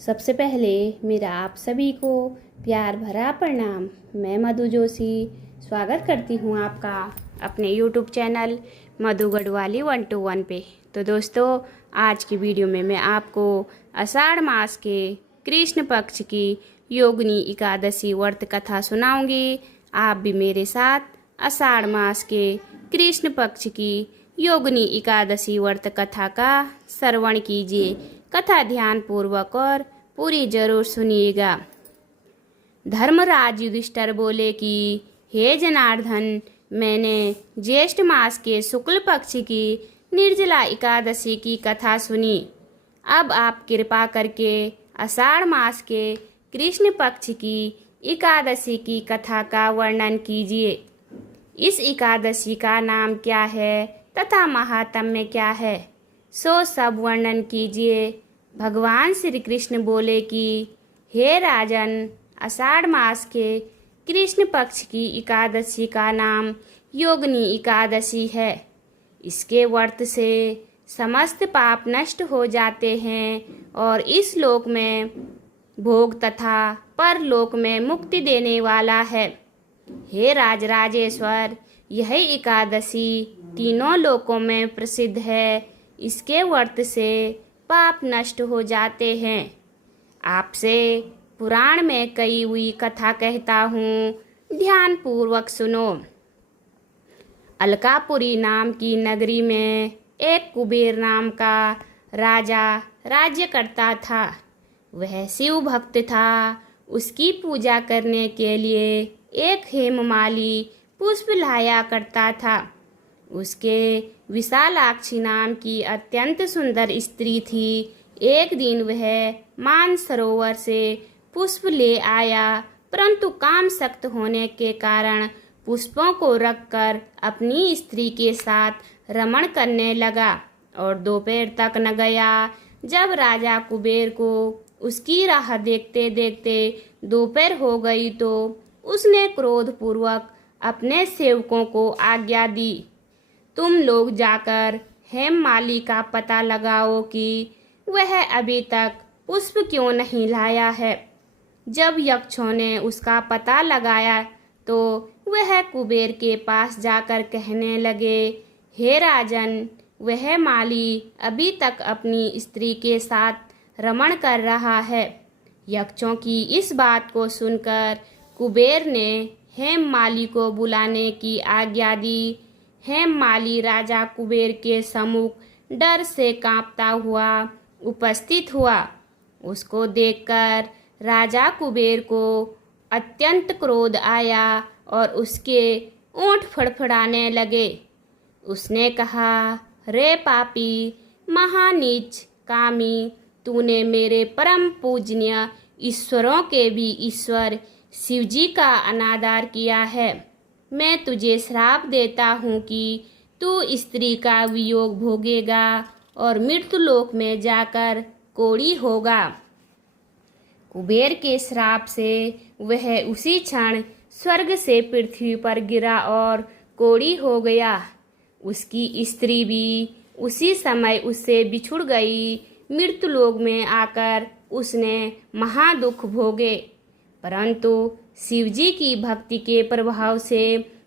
सबसे पहले मेरा आप सभी को प्यार भरा प्रणाम। मैं मधु जोशी स्वागत करती हूँ आपका अपने YouTube चैनल मधु गढ़वाली 121 पे। तो दोस्तों, आज की वीडियो में मैं आपको आषाढ़ मास के कृष्ण पक्ष की योगिनी एकादशी व्रत कथा सुनाऊंगी। आप भी मेरे साथ आषाढ़ मास के कृष्ण पक्ष की योगिनी एकादशी व्रत कथा का श्रवण कीजिए। कथा ध्यान पूर्वक और पूरी जरूर सुनिएगा। धर्मराज युधिष्ठिर बोले कि हे जनार्दन, मैंने ज्येष्ठ मास के शुक्ल पक्ष की निर्जला एकादशी की कथा सुनी। अब आप कृपा करके आषाढ़ मास के कृष्ण पक्ष की एकादशी की कथा का वर्णन कीजिए। इस एकादशी का नाम क्या है तथा महात्म्य क्या है, सो सब वर्णन कीजिए। भगवान श्री कृष्ण बोले कि हे राजन, आषाढ़ मास के कृष्ण पक्ष की एकादशी का नाम योगिनी एकादशी है। इसके व्रत से समस्त पाप नष्ट हो जाते हैं और इस लोक में भोग तथा परलोक में मुक्ति देने वाला है। हे राजराजेश्वर, यह एकादशी तीनों लोकों में प्रसिद्ध है। इसके व्रत से पाप नष्ट हो जाते हैं। आपसे पुराण में कही हुई कथा कहता हूँ, ध्यान पूर्वक सुनो। अलकापुरी नाम की नगरी में एक कुबेर नाम का राजा राज्य करता था। वह शिव भक्त था। उसकी पूजा करने के लिए एक हेममाली पुष्प लाया करता था। उसके विशालाक्षी नाम की अत्यंत सुंदर स्त्री थी। एक दिन वह मानसरोवर से पुष्प ले आया, परंतु काम सख्त होने के कारण पुष्पों को रखकर अपनी स्त्री के साथ रमण करने लगा और दोपहर तक न गया। जब राजा कुबेर को उसकी राह देखते देखते दोपहर हो गई तो उसने क्रोधपूर्वक अपने सेवकों को आज्ञा दी, तुम लोग जाकर हेममाली का पता लगाओ कि वह अभी तक पुष्प क्यों नहीं लाया है। जब यक्षों ने उसका पता लगाया तो वह कुबेर के पास जाकर कहने लगे, हे राजन, वह माली अभी तक अपनी स्त्री के साथ रमण कर रहा है। यक्षों की इस बात को सुनकर कुबेर ने हेममाली को बुलाने की आज्ञा दी। हेममाली राजा कुबेर के सम्मुख डर से कांपता हुआ उपस्थित हुआ। उसको देखकर राजा कुबेर को अत्यंत क्रोध आया और उसके ओंठ फड़फड़ाने लगे। उसने कहा, रे पापी, महानीच कामी, तूने मेरे परम पूजनीय ईश्वरों के भी ईश्वर शिवजी का अनादर किया है। मैं तुझे श्राप देता हूँ कि तू स्त्री का वियोग भोगेगा और मृत्युलोक में जाकर कोढ़ी होगा। कुबेर के श्राप से वह उसी क्षण स्वर्ग से पृथ्वी पर गिरा और कोढ़ी हो गया। उसकी स्त्री भी उसी समय उससे बिछुड़ गई। मृत्युलोक में आकर उसने महादुख भोगे, परंतु शिवजी की भक्ति के प्रभाव से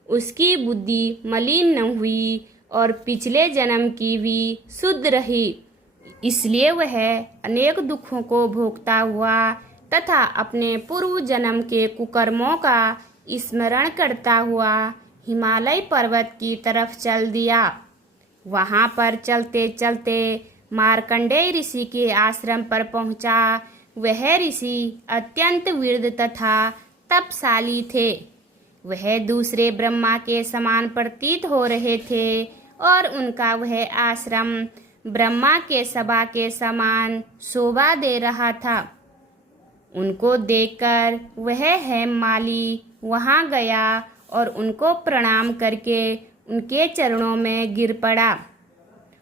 उसकी बुद्धि मलिन न हुई और पिछले जन्म की भी शुद्ध रही। इसलिए वह अनेक दुखों को भोगता हुआ तथा अपने पूर्व जन्म के कुकर्मों का स्मरण करता हुआ हिमालय पर्वत की तरफ चल दिया। वहां पर चलते चलते मार्कंडेय ऋषि के आश्रम पर पहुंचा। वह ऋषि अत्यंत वृद्ध तथा तपशाली थे। वह दूसरे ब्रह्मा के समान प्रतीत हो रहे थे और उनका वह आश्रम ब्रह्मा के सभा के समान शोभा दे रहा था। उनको देखकर वह हेममाली वहां गया और उनको प्रणाम करके उनके चरणों में गिर पड़ा।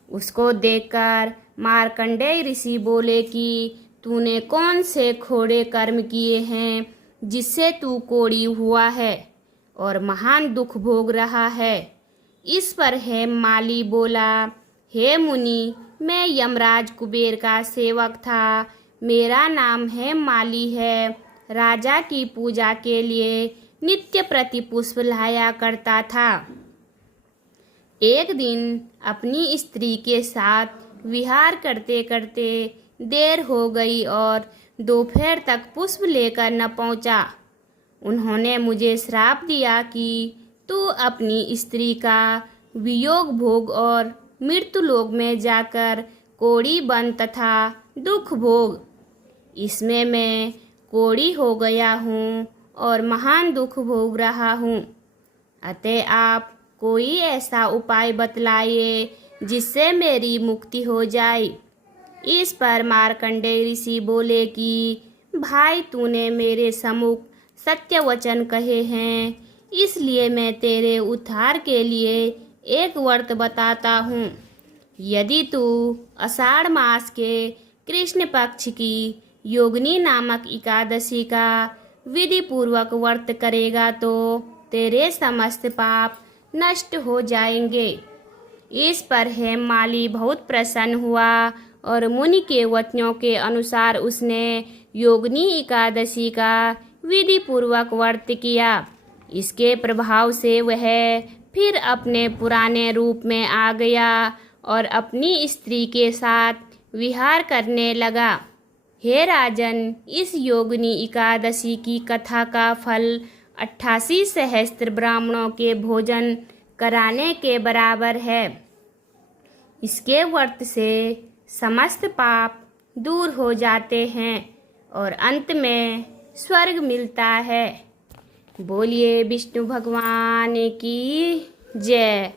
उसको देखकर मार्कंडेय ऋषि बोले कि तूने कौन से खोड़े कर्म किए हैं जिससे तू कोढ़ी हुआ है और महान दुख भोग रहा है। इस पर हेममाली बोला, हे मुनि, मैं यमराज कुबेर का सेवक था। मेरा नाम हेममाली है। राजा की पूजा के लिए नित्य प्रति पुष्प लाया करता था। एक दिन अपनी स्त्री के साथ विहार करते करते देर हो गई और दोपहर तक पुष्प लेकर न पहुंचा। उन्होंने मुझे श्राप दिया कि तू अपनी स्त्री का वियोग भोग और मृत्युलोक में जाकर कोढ़ी बन तथा दुख भोग। इसमें मैं कोढ़ी हो गया हूँ और महान दुख भोग रहा हूँ। अतः आप कोई ऐसा उपाय बतलाइए जिससे मेरी मुक्ति हो जाए। इस पर मार्कंडेय ऋषि बोले कि भाई, तूने मेरे सम्मुख सत्य वचन कहे हैं, इसलिए मैं तेरे उद्धार के लिए एक व्रत बताता हूँ। यदि तू आषाढ़ मास के कृष्ण पक्ष की योगिनी नामक एकादशी का विधि पूर्वक व्रत करेगा तो तेरे समस्त पाप नष्ट हो जाएंगे। इस पर हेममाली बहुत प्रसन्न हुआ और मुनि के वचनों के अनुसार उसने योगिनी एकादशी का विधि पूर्वक व्रत किया। इसके प्रभाव से वह फिर अपने पुराने रूप में आ गया और अपनी स्त्री के साथ विहार करने लगा। हे राजन, इस योगिनी एकादशी की कथा का फल 88 सहस्त्र ब्राह्मणों के भोजन कराने के बराबर है। इसके व्रत से समस्त पाप दूर हो जाते हैं और अंत में स्वर्ग मिलता है। बोलिए विष्णु भगवान की जय।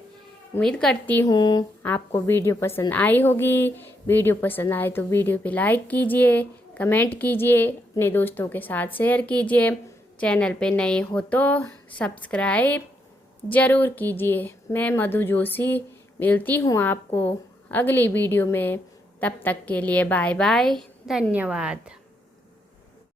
उम्मीद करती हूँ आपको वीडियो पसंद आई होगी। वीडियो पसंद आए तो वीडियो पे लाइक कीजिए, कमेंट कीजिए, अपने दोस्तों के साथ शेयर कीजिए। चैनल पे नए हो तो सब्सक्राइब ज़रूर कीजिए। मैं मधु जोशी मिलती हूँ आपको अगली वीडियो में। तब तक के लिए बाय बाय, धन्यवाद।